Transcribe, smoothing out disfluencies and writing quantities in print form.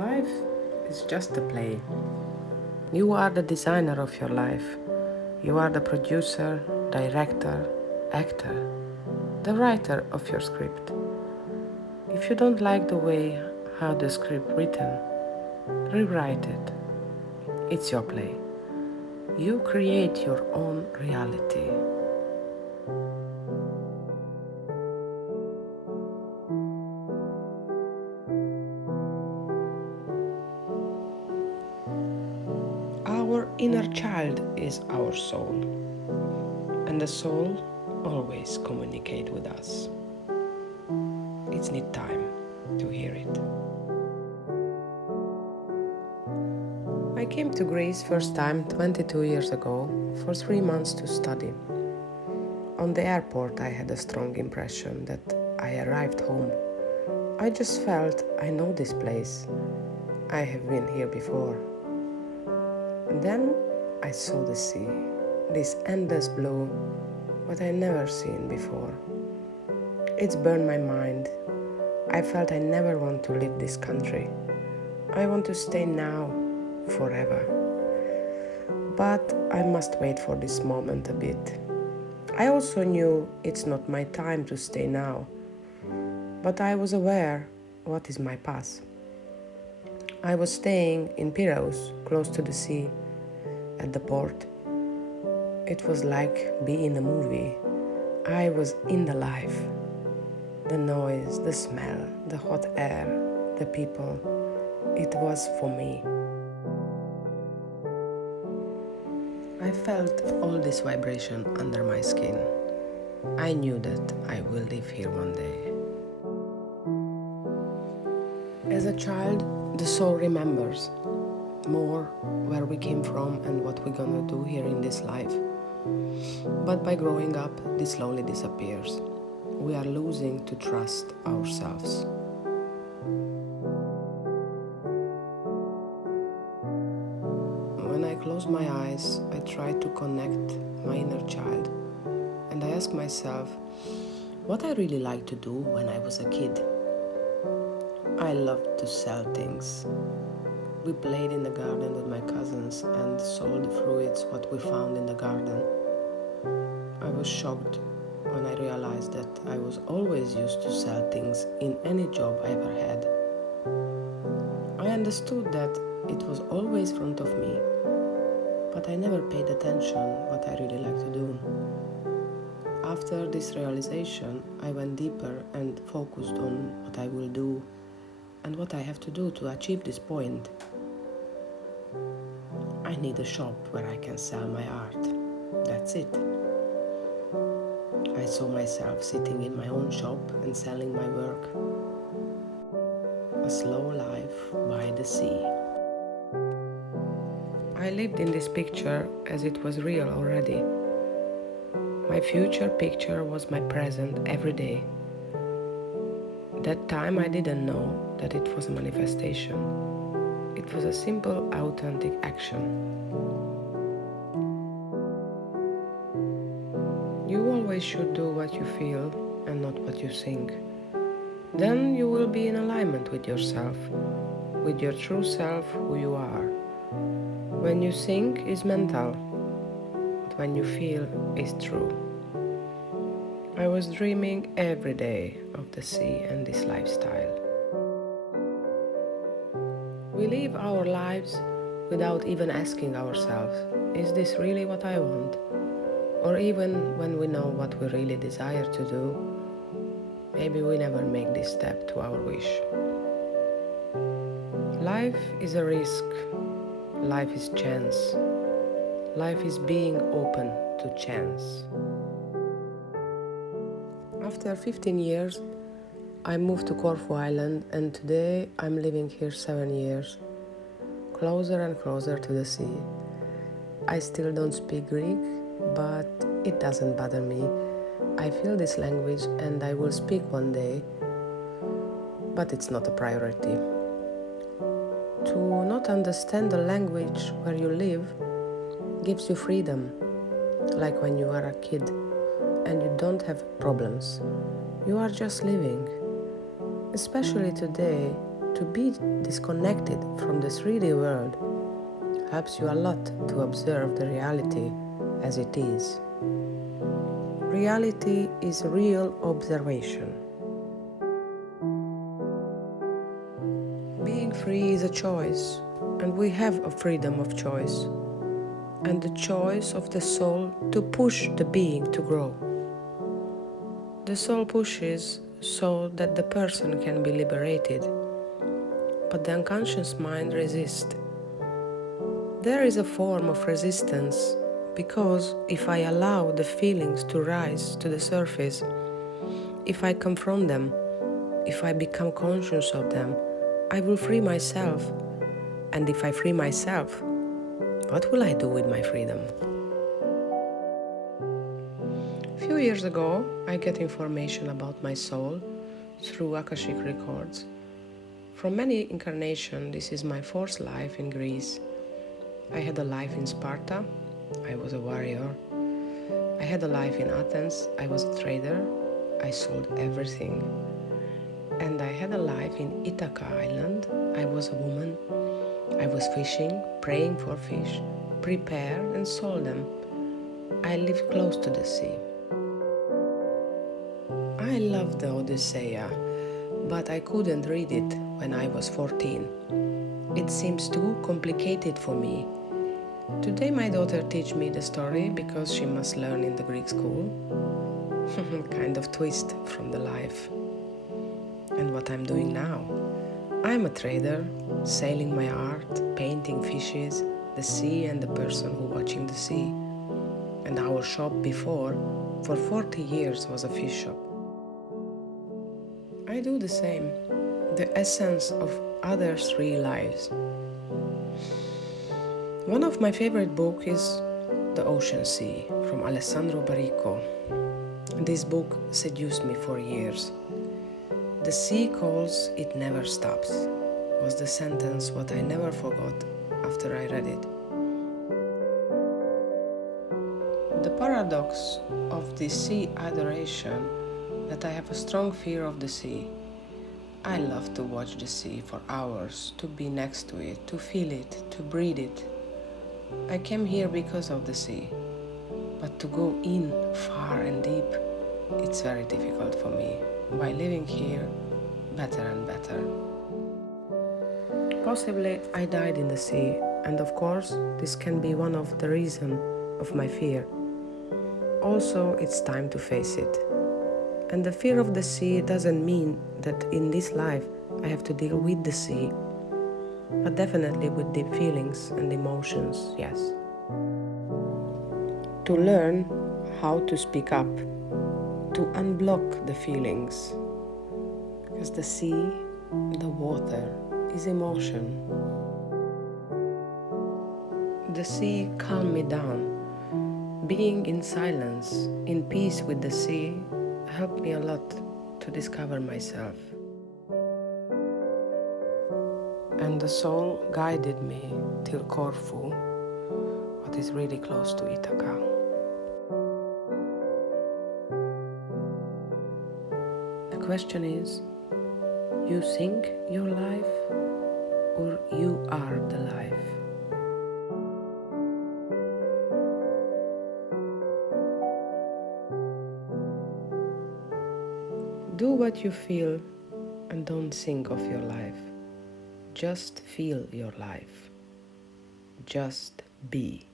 Life is just a play. You are the designer of your life. You are the producer, director, actor, the writer of your script. If you don't like the way how the script written, rewrite it. It's your play. You create your own reality. Our inner child is our soul, and the soul always communicates with us. It's need time to hear it. I came to Greece first time 22 years ago for 3 months to study. On the airport I had a strong impression that I arrived home. I just felt I know this place. I have been here before. Then I saw the sea, this endless blue, what I never seen before. It's burned my mind. I felt I never want to leave this country. I want to stay now, forever. But I must wait for this moment a bit. I also knew it's not my time to stay now, but I was aware what is my path. I was staying in Piraeus, close to the sea, at the port. It was like being in a movie. I was in the life. The noise, the smell, the hot air, the people. It was for me. I felt all this vibration under my skin. I knew that I will live here one day. As a child, the soul remembers more where we came from and what we're gonna do here in this life. But by growing up, this slowly disappears. We are losing to trust ourselves. When I close my eyes, I try to connect my inner child, and I ask myself what I really liked to do when I was a kid. I loved to sell things. We played in the garden with my cousins and sold the fruits what we found in the garden. I was shocked when I realized that I was always used to sell things in any job I ever had. I understood that it was always in front of me, but I never paid attention what I really like to do. After this realization, I went deeper and focused on what I will do and what I have to do to achieve this point. I need a shop where I can sell my art. That's it. I saw myself sitting in my own shop and selling my work. A slow life by the sea. I lived in this picture as it was real already. My future picture was my present every day. That time I didn't know that it was a manifestation. It was a simple, authentic action. You always should do what you feel and not what you think. Then you will be in alignment with yourself, with your true self, who you are. When you think is mental, but when you feel is true. I was dreaming every day of the sea and this lifestyle. We live our lives without even asking ourselves, is this really what I want? Or even when we know what we really desire to do, maybe we never make this step to our wish. Life is a risk. Life is chance. Life is being open to chance. After 15 years, I moved to Corfu Island, and today I'm living here 7 years, closer and closer to the sea. I still don't speak Greek, but it doesn't bother me. I feel this language and I will speak one day, but it's not a priority. To not understand the language where you live gives you freedom, like when you are a kid and you don't have problems. You are just living. Especially today, to be disconnected from the 3D world helps you a lot to observe the reality as it is. Reality is real observation. Being free is a choice, and we have a freedom of choice, and the choice of the soul to push the being to grow. The soul pushes so that the person can be liberated, but the unconscious mind resists. There is a form of resistance because if I allow the feelings to rise to the surface, if I confront them, if I become conscious of them, I will free myself. And if I free myself, what will I do with my freedom? A few years ago, I get information about my soul through Akashic records. From many incarnations, this is my fourth life in Greece. I had a life in Sparta, I was a warrior. I had a life in Athens, I was a trader, I sold everything. And I had a life in Ithaca Island, I was a woman. I was fishing, praying for fish, prepared and sold them. I lived close to the sea. I loved the Odyssey, but I couldn't read it when I was 14. It seems too complicated for me. Today my daughter teaches me the story because she must learn in the Greek school. Kind of twist from the life. And what I'm doing now. I'm a trader, selling my art, painting fishes, the sea and the person who watching the sea. And our shop before, for 40 years, was a fish shop. I do the same, the essence of others' real lives. One of my favorite books is The Ocean Sea from Alessandro Baricco. This book seduced me for years. The sea calls, it never stops, was the sentence what I never forgot after I read it. The paradox of the sea adoration that I have a strong fear of the sea. I love to watch the sea for hours, to be next to it, to feel it, to breathe it. I came here because of the sea, but to go in far and deep, it's very difficult for me. By living here, better and better. Possibly I died in the sea, and of course this can be one of the reasons of my fear. Also, it's time to face it. And the fear of the sea doesn't mean that in this life I have to deal with the sea, but definitely with deep feelings and emotions, yes. To learn how to speak up, to unblock the feelings, because the sea, the water, is emotion. The sea calmed me down. Being in silence, in peace with the sea, helped me a lot to discover myself. And the soul guided me till Corfu, what is really close to Ithaca. The question is, you think your life or you are the life? Do what you feel and don't think of your life. Just feel your life. Just be.